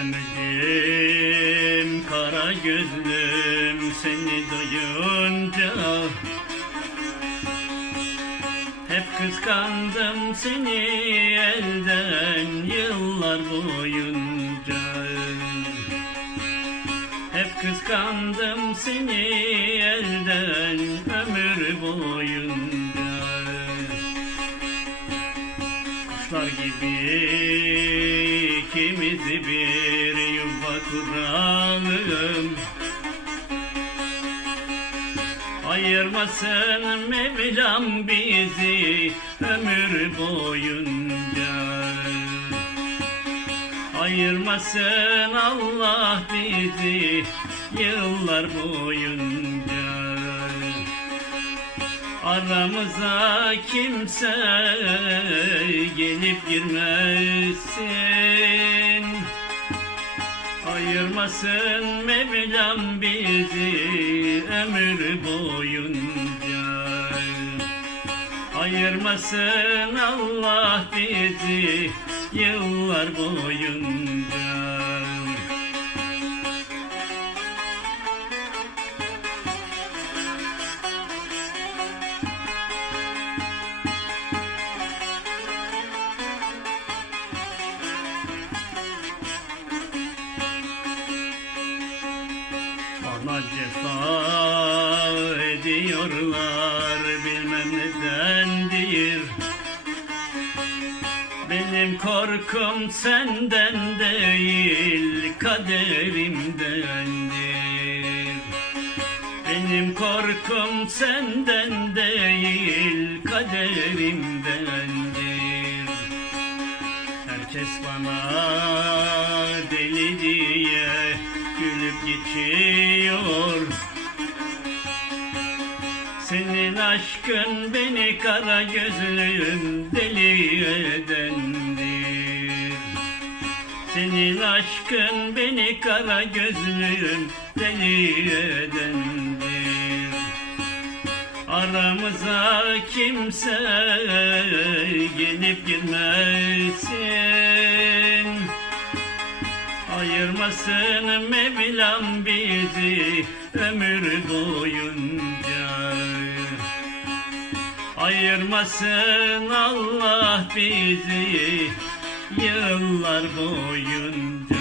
kalbim kara gözlüm seni duyunca. Hep kıskandım seni elden yıllar boyunca. Hep kıskandım seni elden ömür boyunca Kuşlar gibi ikimiz bir yuva kuralım. Ayırmasın Mevlam bizi ömür boyunca. Ayırmasın Allah bizi yıllar boyunca Aramıza kimse gelip girmesin. Ayırmasın Mevlam bizi ömür boyunca. Ayırmasın Allah bizi yıllar boyunca nedendir? Benim korkum senden değil kaderimdendir. Benim korkum senden değil kaderimdendir. Herkes bana deli diye gülüp geçiyor Senin aşkın beni kara gözlüm deli edendir Senin aşkın beni kara gözlüm deli edendir Aramıza kimse gelip girmesin Ayırmasın Mevlam bizi ömür boyunca. Ayırmasın Allah bizi yıllar boyunca